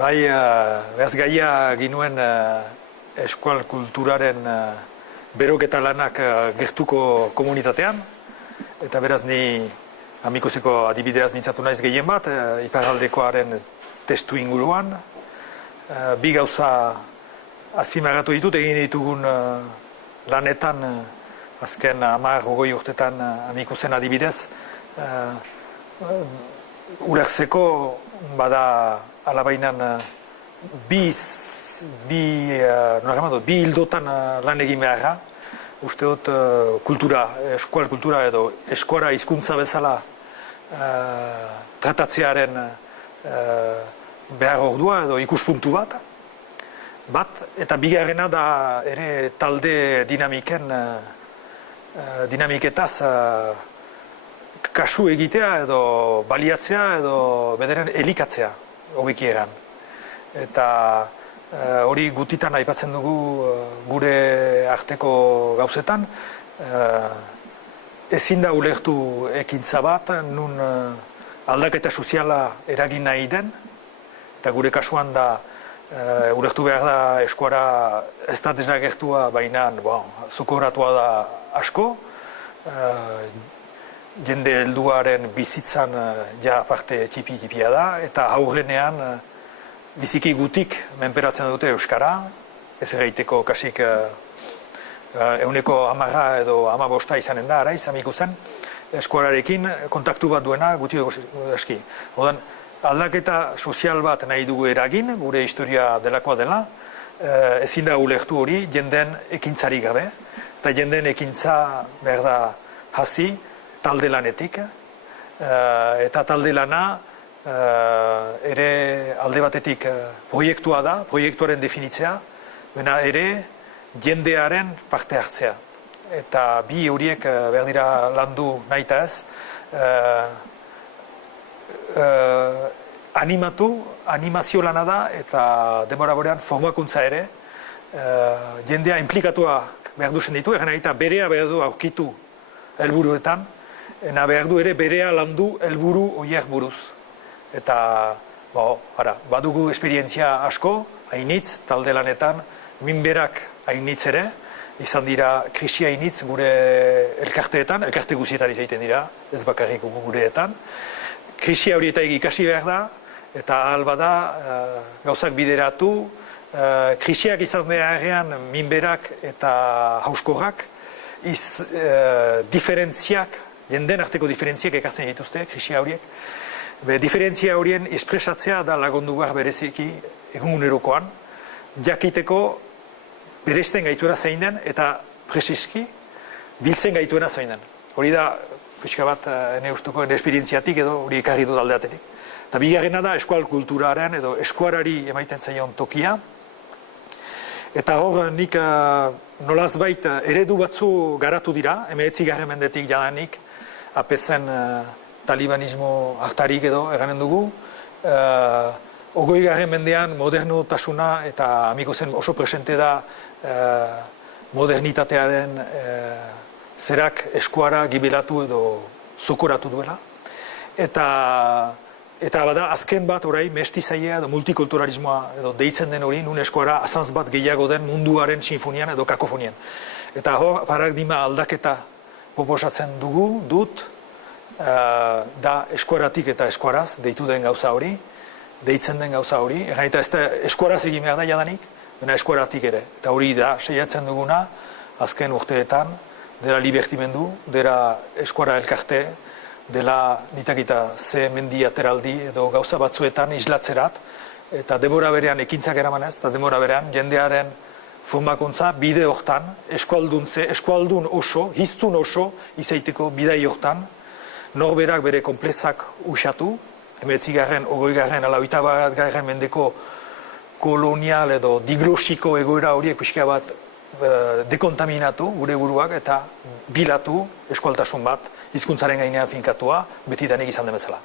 Bai, behaz gaia ginuen eskual kulturaren beroketa lanak gertuko komunitatean, eta beraz ni amikuseko adibideaz mintzatu naiz gehien bat, iparraldekoaren testu inguruan. Bi gauza azpimarratu ditut, egin ditugun lanetan, azken 10-20 urtetan amikusen adibidez, ulertzeko bada alabainan bi hildotan lan egin beharra. Uste dut eskual kultura edo eskuara hizkuntza bezala tratatzearen behar ordua edo ikuspuntu bat, eta bigarrena da ere talde dinamiketaz kasu egitea edo baliatzea edo bederen elikatzea hobeki egan. Eta hori gutitan aipatzen dugu gure arteko gauzetan, ezin da ulertu ekintza bat, nun aldaketa soziala eragin nahi den, eta gure kasuan da ulertu behar da eskuara ez da desagertua, baina zukoratua da asko, jende helduaren bizitzan ja parte txipi-txipia da, eta aurrenean biziki gutik menperatzen dute euskara, ez egiteko kasik 10% edo 15% izanen da, araiz, amikusen, eskuararekin kontaktu bat duena guti eski. Odan, aldaketa sozial bat nahi dugu eragin, gure historia delakoa dela, ezin da ulertu hori jenden ekintzari gabe, eta jenden ekintza behar da hasi talde lanetik, eta talde lana ere alde batetik proiektua da, proiektuaren definitzea, baina ere jendearen parte hartzea. Eta bi horiek behar dira landu nahita ez, animazio lana da eta denbora borean formakuntza ere, jendea implikatuak behar duzen ditu, egan eta berea behar du aurkitu helburuetan, ena behar du ere berea landu helburu horiek buruz. Eta badugu esperientzia asko, hainitz, talde lanetan, minberak hainitz ere, izan dira krisi hainitz gure elkarteetan, elkarte guzietan izaiten dira, ez bakarrik gureetan. Krisi horieta ikasi behar da, eta ahal bada gauzak bideratu, krisiak izan beharrean minberak eta hauskorrak, diferentziak, jenden arteko diferentziak ekartzen dituzte, krisi horiek. Diferentzia horien espresatzea da lagundu behar bereziki egunerokoan, jakiteko berezten gaituera zein den eta presiski biltzen gaituena zein den. Hori da, pixka bat, ene ustuko esperientziatik edo hori ekarri dut aldeatetik. Eta bigarrena da eskual kulturaren edo eskuarari emaiten zaion tokia. Eta hor nik nolazbait eredu batzu garatu dira, 19. mendetik jadanik, apezen talibanismo hartarik edo eganen dugu. 20. mendean modernotasuna eta amikusen oso presente da modernitatearen zerak eskuara gibilatu edo zokoratu duela. Eta bada azken bat orai mestizaia edo multikulturalismoa edo deitzen den hori nun eskuara azantz bat gehiago den munduaren sinfonian edo kakofonian. Eta hor paradigma aldaketa proposatzen dut, da eskuaratik eta eskuaraz deitu den gauza hori, deitzen den gauza hori, eta ez da eskuaraz egin behar da jadanik, baina eskuaratik ere. Eta hori da, seiatzen duguna, azken urteetan, dela libertimendu, dela eskuara elkarte, dela nitakita ze mendi ateraldi edo gauza batzuetan islatzerat, eta denbora berean ekintzak eramanez, eta denbora berean jendearen formakuntza bide hortan, eskualdun oso, hiztun oso izaiteko bidai hortan, norberak bere komplexak usatu, 19. 20. ala 21. mendeko kolonial edo diglosiko egoera horiek pixka bat dekontaminatu gure buruak eta bilatu eskualtasun bat hizkuntzaren gainean finkatua betidanik izan den bezala.